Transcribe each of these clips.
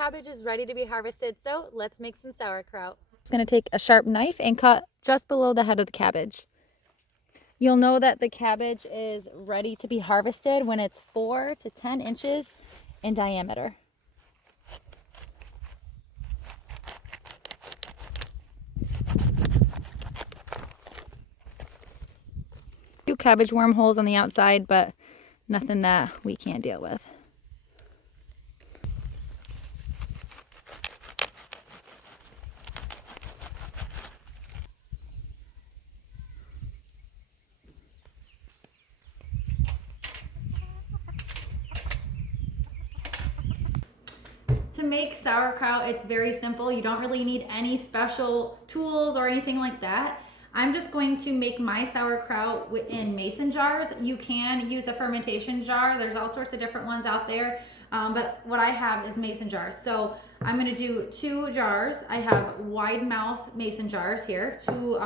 cabbage is ready to be harvested, so let's make some sauerkraut. Just going to take a sharp knife and cut just below the head of the cabbage. You'll know that the cabbage is ready to be harvested when it's 4 to 10 inches in diameter. Few cabbage wormholes on the outside, but nothing that we can't deal with. To make sauerkraut, it's very simple. You don't really need any special tools or anything like that. I'm just going to make my sauerkraut in mason jars. You can use a fermentation jar. There's all sorts of different ones out there, but what I have is mason jars. So I'm gonna do 2 jars. I have wide mouth mason jars here, 2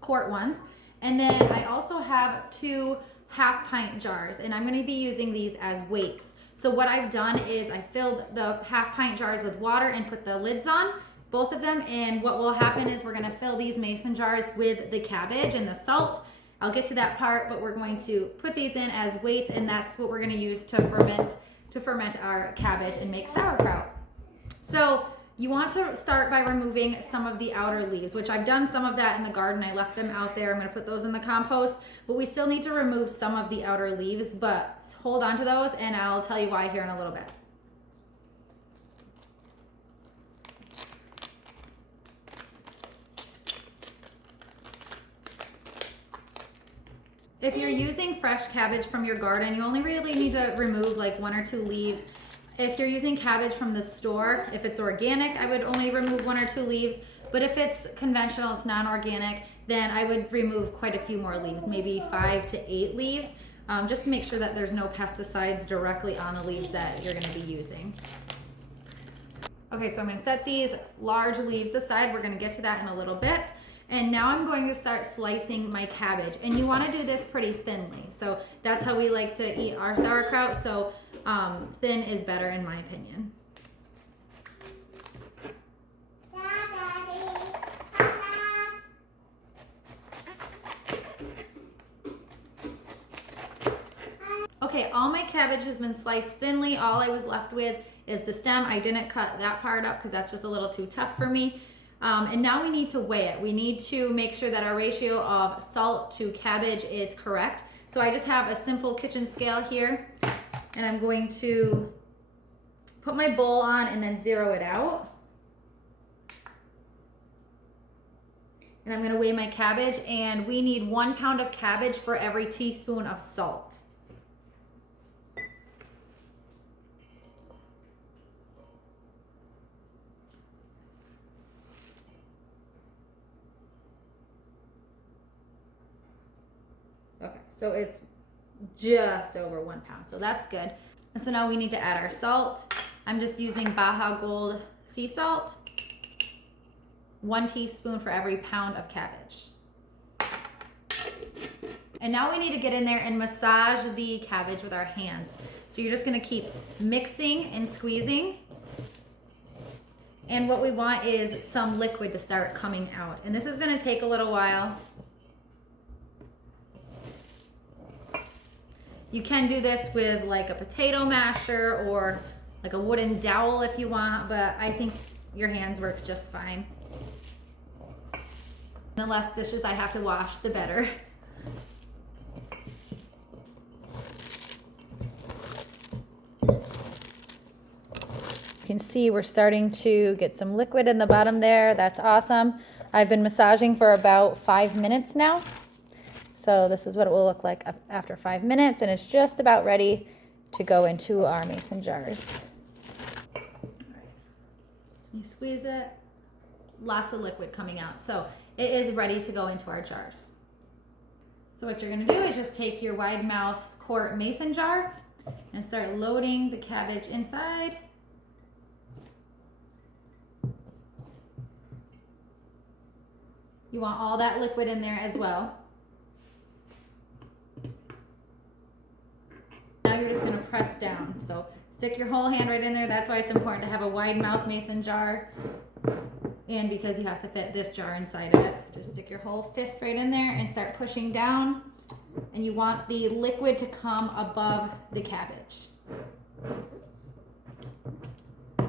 quart ones. And then I also have 2 half pint jars, and I'm gonna be using these as weights. So what I've done is I filled the half pint jars with water and put the lids on, both of them, and what will happen is we're gonna fill these mason jars with the cabbage and the salt. I'll get to that part, but we're going to put these in as weights, and that's what we're gonna use to ferment our cabbage and make sauerkraut. So you want to start by removing some of the outer leaves, which I've done some of that in the garden. I left them out there. I'm gonna put those in the compost, but we still need to remove some of the outer leaves, but hold on to those and I'll tell you why here in a little bit. If you're using fresh cabbage from your garden, you only really need to remove like 1 or 2 leaves. If you're using cabbage from the store, if it's organic, I would only remove 1 or 2 leaves. But if it's conventional, it's non-organic, then I would remove quite a few more leaves, maybe 5 to 8 leaves, just to make sure that there's no pesticides directly on the leaves that you're gonna be using. Okay, so I'm gonna set these large leaves aside. We're gonna get to that in a little bit. And now I'm going to start slicing my cabbage. And you wanna do this pretty thinly. So that's how we like to eat our sauerkraut. So thin is better in my opinion. Okay, all my cabbage has been sliced thinly. All I was left with is the stem. I didn't cut that part up because that's just a little too tough for me. And now we need to weigh it. We need to make sure that our ratio of salt to cabbage is correct. So I just have a simple kitchen scale here, and I'm going to put my bowl on and then zero it out. And I'm gonna weigh my cabbage, and we need 1 pound of cabbage for every teaspoon of salt. Okay, so it's just over 1 pound, so that's good. And so now we need to add our salt. I'm just using Baja Gold sea salt, 1 teaspoon for every pound of cabbage. And now we need to get in there and massage the cabbage with our hands. So you're just gonna keep mixing and squeezing. And what we want is some liquid to start coming out. And this is gonna take a little while. You can do this with like a potato masher or like a wooden dowel if you want, but I think your hands works just fine. The less dishes I have to wash, the better. You can see we're starting to get some liquid in the bottom there. That's awesome. I've been massaging for about 5 minutes now. So this is what it will look like after 5 minutes, and it's just about ready to go into our mason jars. All right. You squeeze it, lots of liquid coming out. So it is ready to go into our jars. So what you're gonna do is just take your wide mouth quart mason jar and start loading the cabbage inside. You want all that liquid in there as well. Now you're just gonna press down. So Stick your whole hand right in there. That's why it's important to have a wide mouth mason jar. And because you have to fit this jar inside it. Just stick your whole fist right in there and start pushing down. And you want the liquid to come above the cabbage. If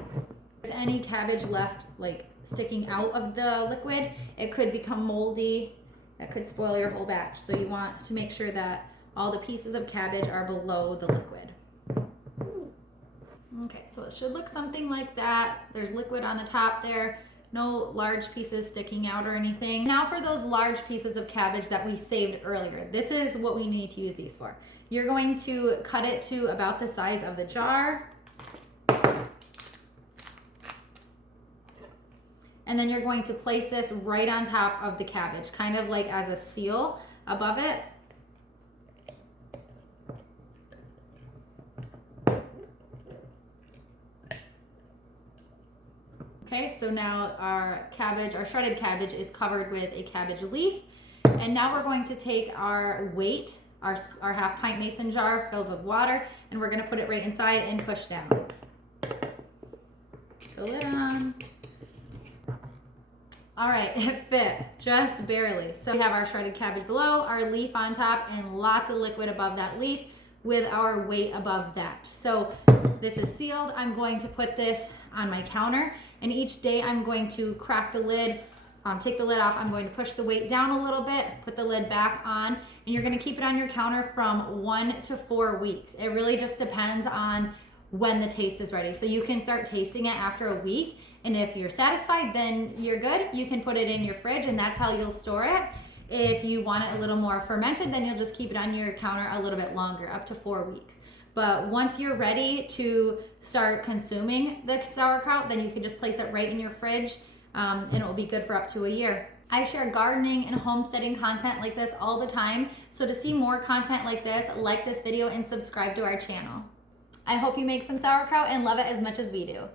there's any cabbage left like sticking out of the liquid, it could become moldy. That could spoil your whole batch. So you want to make sure that all the pieces of cabbage are below the liquid. Okay, so it should look something like that. There's liquid on the top there. No large pieces sticking out or anything. Now for those large pieces of cabbage that we saved earlier, this is what we need to use these for. You're going to cut it to about the size of the jar. And then you're going to place this right on top of the cabbage, kind of like as a seal above it. Okay, so now our cabbage, our shredded cabbage is covered with a cabbage leaf. And now we're going to take our weight, our half pint mason jar filled with water, and we're gonna put it right inside and push down. Fill it on. All right, it fit just barely. So we have our shredded cabbage below, our leaf on top, and lots of liquid above that leaf with our weight above that. So this is sealed. I'm going to put this on my counter, and each day I'm going to crack the lid, take the lid off. I'm going to push the weight down a little bit, put the lid back on, and you're gonna keep it on your counter from 1 to 4 weeks. It really just depends on when the taste is ready. So you can start tasting it after a week, and if you're satisfied, then you're good. You can put it in your fridge, and that's how you'll store it. If you want it a little more fermented, then you'll just keep it on your counter a little bit longer, up to 4 weeks. But once you're ready to start consuming the sauerkraut, then you can just place it right in your fridge, and it will be good for up to a year. I share gardening and homesteading content like this all the time. So to see more content like this video and subscribe to our channel. I hope you make some sauerkraut and love it as much as we do.